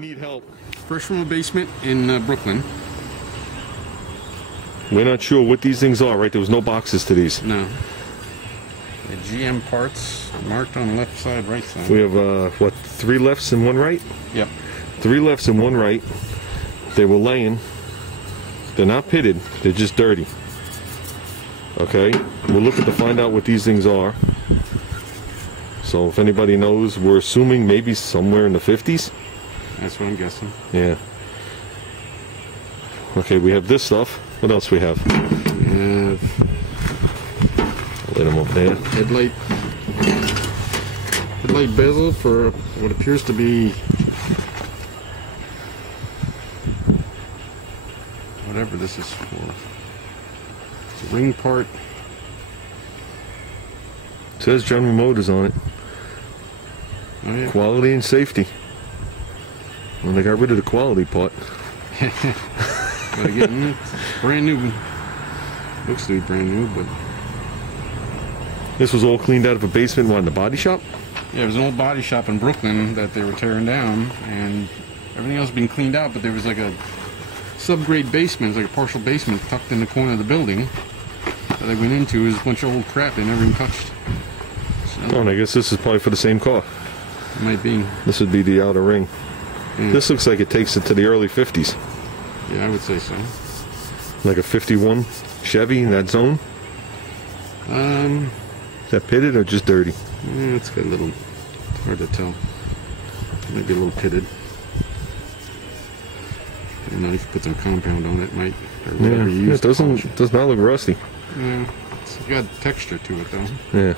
need help. Fresh from a basement in Brooklyn. We're not sure what these things are, right? There was no boxes to these. No. The GM parts marked on left side, right side. We have, what, 3 lefts and 1 right? Yep. 3 lefts and 1 right. They were laying. They're not pitted. They're just dirty. Okay? We're looking to find out what these things are. So if anybody knows, we're assuming maybe somewhere in the 50s. That's what I'm guessing. Yeah. Okay, we have this stuff. What else we have? We have Light them up there. headlight bezel for what appears to be whatever this is for. It's a ring part. It says General Motors on it. Oh, yeah. Quality and safety. Well, they got rid of the quality part. Gotta get in it. It's brand new. Looks to be brand new, but This was all cleaned out of a basement, what, in the body shop? yeah, it was an old body shop in Brooklyn that they were tearing down, and everything else had been cleaned out, but there was like a subgrade basement, like a partial basement tucked in the corner of the building that they went into. It was a bunch of old crap they never even touched. So, Oh, and I guess this is probably for the same car. it might be. This would be the outer ring. Yeah. This looks like it takes it to the early 50s. Yeah, I would say so. Like a 51 Chevy in that zone. Is that pitted or just dirty? Yeah, it's got a little, it's hard to tell. Maybe a little pitted. I don't know if you put some compound on it, might, or whatever you use. It does not look rusty. Yeah, it's got texture to it though. Yeah.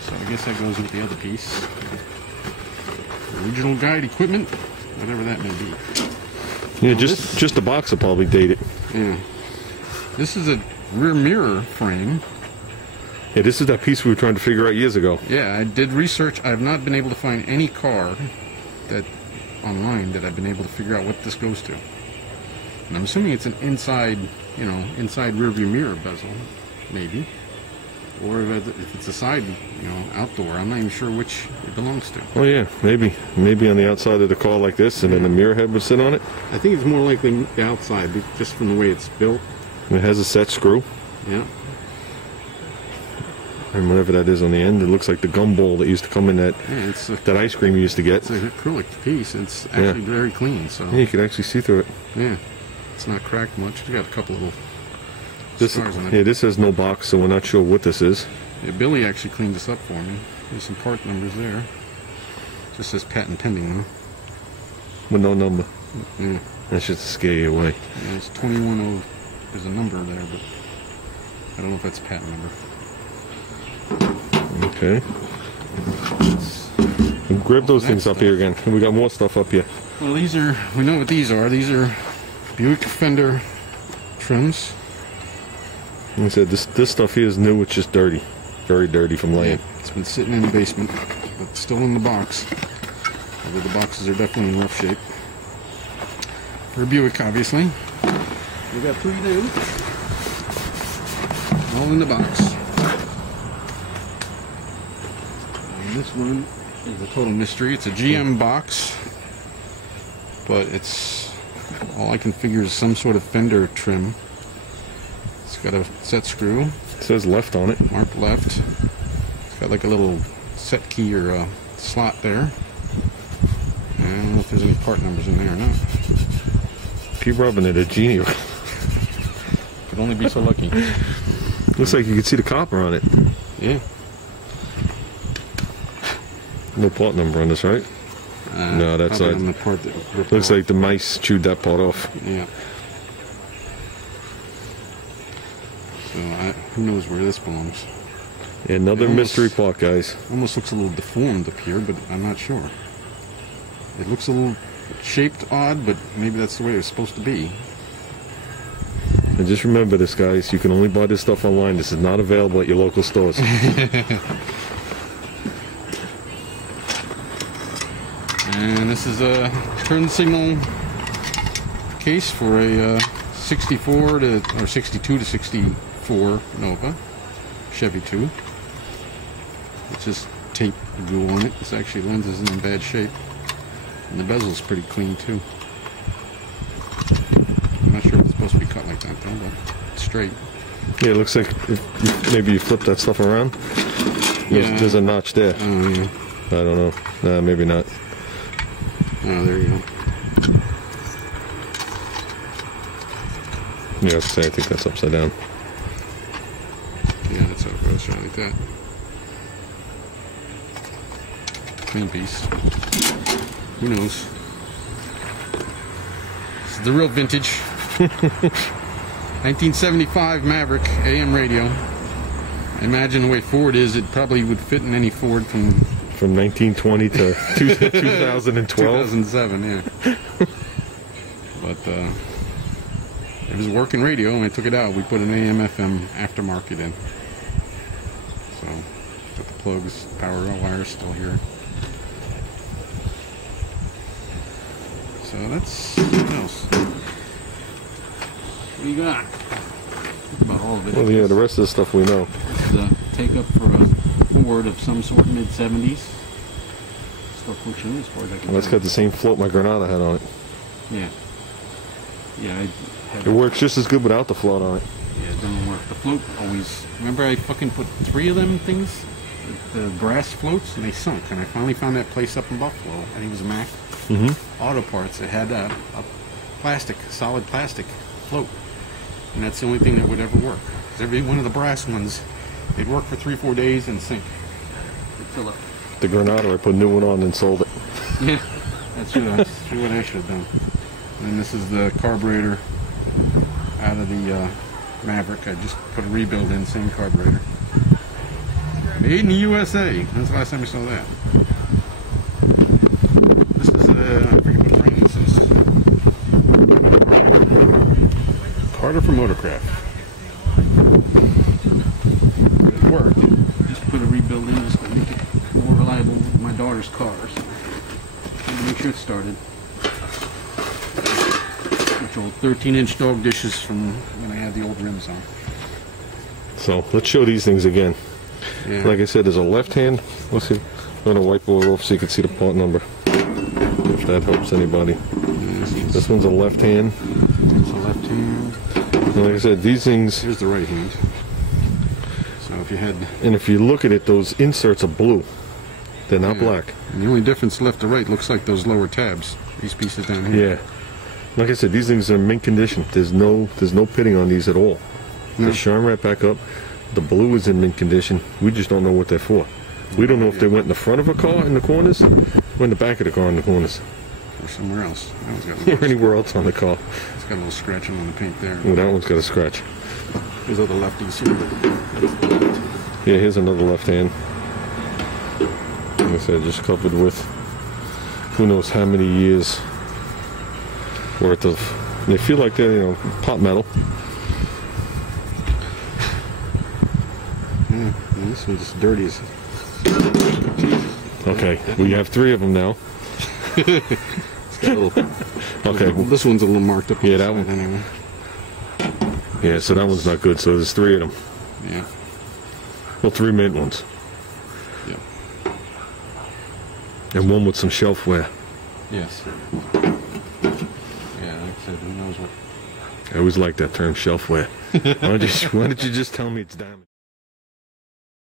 So I guess that goes with the other piece. Original guide equipment, whatever that may be. Yeah, just the box will probably date it. Yeah. This is a rear mirror frame. Yeah, this is that piece we were trying to figure out years ago. Yeah, I did research. I have not been able to find any car that online that I've been able to figure out what this goes to. And I'm assuming it's an inside, inside rear view mirror bezel, maybe. Or if it's a side, outdoor. I'm not even sure which it belongs to. Oh yeah, maybe on the outside of the car like this, and then the mirror head would sit on it. I think it's more likely the outside, just from the way it's built. And it has a set screw, Yeah. and whatever that is on the end, it looks like the gumball that used to come in that It's a, that ice cream you used to get. it's an acrylic piece. It's actually very clean. So Yeah, you can actually see through it. yeah, it's not cracked much. It's got a couple little scars on it. Yeah, this has no box, so we're not sure what this is. Yeah, Billy actually cleaned this up for me. There's some part numbers there. Just says patent pending though. With no number. Yeah, That should scare you away. yeah, it's 210. There's a number there, but I don't know if that's a patent number. Okay. And grab those things up here again. And we got more stuff up here. Well, we know what these are. These are Buick Fender trims. Like I said, this stuff here is new. It's just dirty. Very dirty from laying. Yeah, it's been sitting in the basement, but still in the box. Although the boxes are definitely in rough shape. For a Buick, obviously. We got 3 new. All in the box. And this one is a total mystery. It's a GM box, but it's all I can figure is some sort of fender trim. It's got a set screw. It says left on it. Marked left. It's got like a little set key or a slot there. I don't know if there's any part numbers in there or not. Keep rubbing it, a genie. Could only be so lucky. Looks like you can see the copper on it. Yeah. No part number on this, right? No, that's probably like- on the part that ripped Looks off. like the mice chewed that part off. Yeah. So who knows where this belongs? Another Almost- mystery part, guys. Almost looks a little deformed up here, but I'm not sure. It looks a little shaped odd, but maybe that's the way it's supposed to be. And just remember this, guys. You can only buy this stuff online. This is not available at your local stores. And this is a turn signal case for a 64 to or 62 to 64 Nova Chevy 2. It's just tape glue on it. This actually lens isn't in bad shape. And the bezel's pretty clean too. I'm not sure if it's supposed to be cut like that though, but it's straight. Yeah, it looks like maybe you flip that stuff around. There's a notch there. Oh, yeah. I don't know. Nah, maybe not. Oh, there you go. Yeah, I was gonna say, I think that's upside down. Yeah, that's how it goes, like that. Clean piece. Who knows? This is the real vintage. 1975 Maverick AM radio. I imagine the way Ford is, it probably would fit in any Ford from 1920 to 2012. 2007, yeah. But it was a working radio, and I took it out. We put an AM/FM aftermarket in. So, got the plugs, power wires still here. So that's what else. What do you got? About all of it. Well, yeah, the rest of the stuff we know. This is a take-up for a Ford of some sort, mid-70s. Still functioning as far as I can Well, it's tell. got the same float my Granada had on it. Yeah. Yeah, I It works just as good without the float on it. Yeah, it doesn't work. The float always... Remember I fucking put 3 of them things? The brass floats, and they sunk. And I finally found that place up in Buffalo. I think it was a Mac Auto Parts. It had a plastic, solid plastic float. And that's the only thing that would ever work. 'Cause every one of the brass ones, they'd work for 3-4 days and sink. They'd fill up. The Granada, I put a new one on and sold it. Yeah, that's what I should have done. And this is the carburetor out of the Maverick. I just put a rebuild in, same carburetor. Made in the USA. When's the last time you saw that? This is I forget what brand this is. Carter for Motorcraft. It worked. Just put a rebuild in just to make it more reliable with my daughter's car. So I had to make sure it started. Old 13-inch dog dishes from when I had the old rims on. So let's show these things again. Yeah. Like I said, there's a left hand. Let's see. I'm going to wipe it off so you can see the part number. If that helps anybody. This one's a left hand. It's a left hand. And like I said, these things... Here's the right hand. So if you had... And if you look at it, those inserts are blue. They're not black. And the only difference left to right looks like those lower tabs. These pieces down here. Yeah. Like I said, these things are in mint condition. There's no pitting on these at all. No. They shine right back up. The blue is in mint condition. We just don't know what they're for. We don't know if they went in the front of a car in the corners or in the back of the car in the corners. Or somewhere else. That one's got a Or little, anywhere else on the car. it's got a little scratching on the paint there. Well, that one's got a scratch. There's other lefties here. That's the left. Yeah, here's another left hand. Like I said, just covered with who knows how many years worth of... They feel like they're, pot metal. Yeah, and this one's as dirty as... Okay, we have 3 of them now. It's got a little... Okay, Well, this one's a little marked up. on Yeah, the that side one. Anyway. yeah, so that one's not good. So there's 3 of them. Yeah. Well, 3 mint ones. Yeah. And one with some shelfware. Yes. Yeah, like I said, who knows what... I always like that term, shelfware. Why don't you just tell me it's damaged?